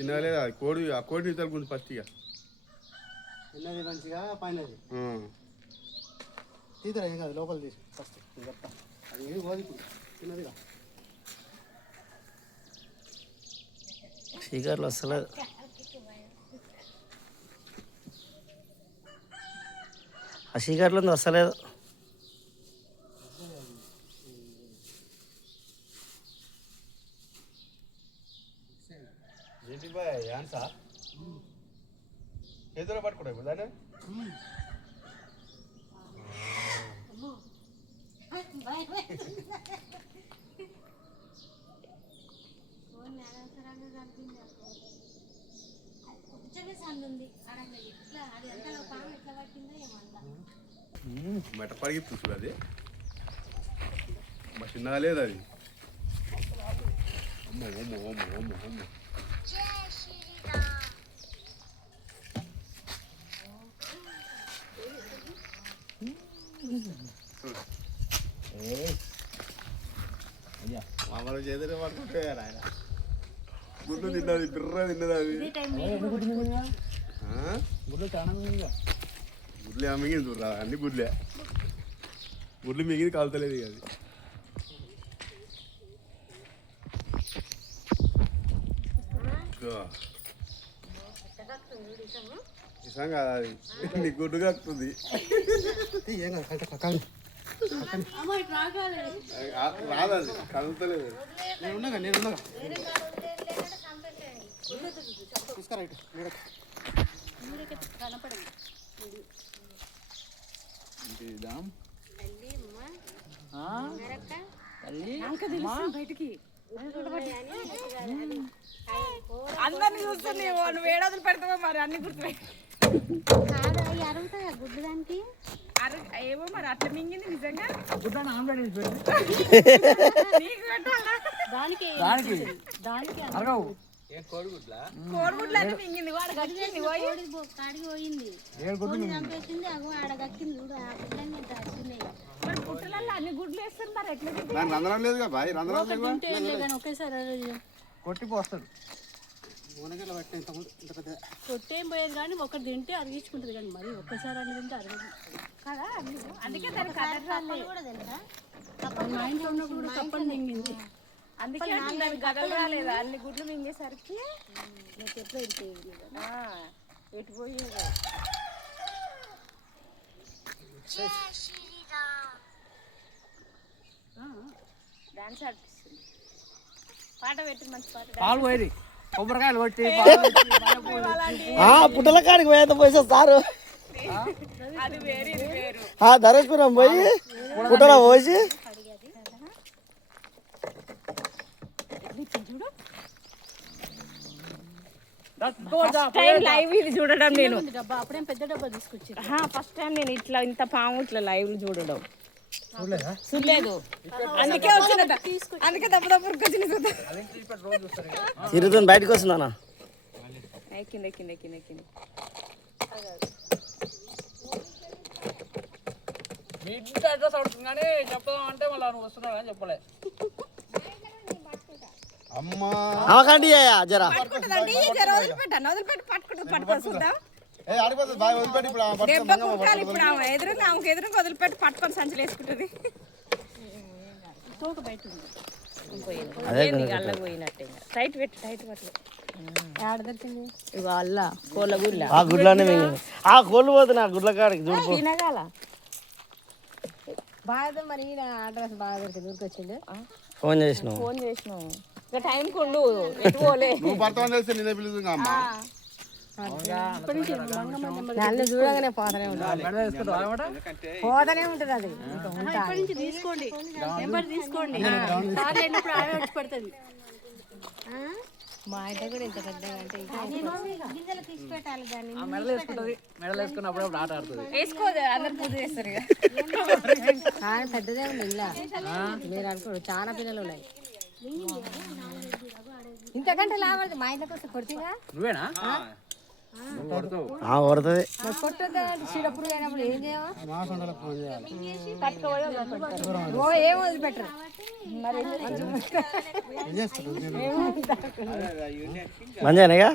చిన్నగా లేదా కోడి ఆ కోడి తలుపుకుంది ఫస్ట్ ఇక చిన్నది మంచిగా పైనది తీతరా ఏం కాదు లోపల తీసి ఫస్ట్ చెప్తా అది ఏమి పోదు ఇప్పుడు చిన్నదిగా షీకర్లు వస్తలేదు ఆ షీకర్లు వస్తలేదు చేతిలో పట్టుకోవడం ఇప్పుడు దాన్ని మెట పడిగి చూడు అది మా చిన్నగా లేదు అది అమ్మో అమ్మో అమ్మో అమ్మో అమ్మో మామూలు చేతులు పట్టుకుంటారు ఆయన గుడ్లు తిన్నది బిర్ర తిన్నది అది గుడ్లే మిగిలింది చూడరా అన్ని గుడ్లే గుడ్లు మిగిలి కాలుతలేదు అది ఇసం కాదు అది నీ గుడ్డు కక్కుతుంది రాదండి కలుతలేదు అందరిని చూస్తుంది నువ్వు ఏడాదులు పెడతావా మరి అన్ని గుర్తుపెట్టి గుడ్డు దానికి ఏమో మరి అట్లా మింగింది నిజంగా కోడిగుడ్లు అని మింగింది వాడు కట్టింది కాడికి పోయింది చంపేసింది ఆడ కక్కింది చూడు ఆ గుడ్లన్నీ వచ్చినాయి మరి పుట్టలలో అన్ని గుడ్లు వేస్తారు మరి ఎట్లా రంధ్రం లేదు బాయ్ రంధ్రం ఒకేసారి కొట్టిపోస్తాడు కొట్టేం పోయేది కానీ ఒకటి తింటే అరిగించుకుంటుంది కానీ మరి ఒక్కసారి అన్ని తింటే అరగదు కదా అందుకే దానికి కలర్ కూడా తెలుసా మా ఇంట్లో ఉన్నప్పుడు కూడా కప్పని మింగింది అందుకే దానికి గదలు రాలేదు అన్ని గుడ్లు మింగేసరికి ఎట్లా వెళ్ళిపోయేది ఎటు పోయేది డాన్స్ ఆడిపిస్తుంది పాట పెట్టి మంచి పాట పాలు పోయి కొబ్బరికాయలు కొట్టి పుట్టల కాడికి పోయేంత పోయిసా సారు అది వేరు ఇది వేరు ధరేశ్వరం పోయి పుట్టల పోసి లైవ్ ఇది చూడడం నేను డబ్బా అప్పుడేం పెద్ద డబ్బా తీసుకొచ్చి ఫస్ట్ టైం నేను ఇట్లా ఇంత పాము ఇట్లా లైవ్ చూడడం చూడలేదు అందుకే వచ్చిన అందుకే దప్ప వచ్చిన తిరుగుతుంది బయటకు వస్తుందన్నా కింద కింద కింద కింద మీ ఇంటి అడ్రస్ అడుగుతుంది కానీ చెప్తాం అంటే మళ్ళీ నువ్వు వస్తున్నావు అని చెప్పలే అమ్మా అవకండి జరా వదిలిపెట్టి పట్టుకొని చూద్దాం ఇప్పుడు దెబ్బ కుట్టాలి ఇప్పుడు ఆమె ఎదురుగా ఆమెకు ఎదురుగా వదిలిపెట్టి పట్టుకొని సంచులు వేసుకుంటుంది తోక బయట అల్లకి పోయినట్టే టైట్ పెట్టి టైట్ పట్టు ఆడదట్టింది ఇక అల్ల కోళ్ళ గుడ్ల ఆ గుడ్లనే ఆ కోళ్ళు పోతున్నా గుడ్ల కాడికి చూడు తినగాల బాగా మరి అడ్రస్ బాగా దొరికి దొరికొచ్చిండు ఫోన్ చేసినావు ఇక టైం కొండు ఎటు పోలే నువ్వు భర్తమని తెలిస్తే నేనే పిలుస్తుంది అమ్మా నన్ను చూడగానే పోతనే ఉంటుంది అది ఇప్పటి నుంచి తీసుకోండి నెంబర్ తీసుకోండి సార్లు అయినప్పుడు ఆడ వచ్చి పడుతుంది మా ఇంట కూడా ఇంత పెద్దగా అంటే గింజలు తీసి పెట్టాలి దాన్ని మెడలు వేసుకుంటుంది మెడలు వేసుకున్నప్పుడు ఆట ఆడుతుంది వేసుకోదు అందరు పూజ చేస్తారు ఇక పెద్దదే ఉంది ఇలా మీరు అనుకోడు చాలా పిల్లలు ఉన్నాయి ఇంతకంటే లావదు మా ఇంట్లోకి వస్తే కొడుతుందా నువ్వేనా కొడుతుంది. కొట్టద్దా చీడపురు అయినప్పుడు ఏం చేయాలి? ఏం వదిలిపెట్టరు మంచిగానేగా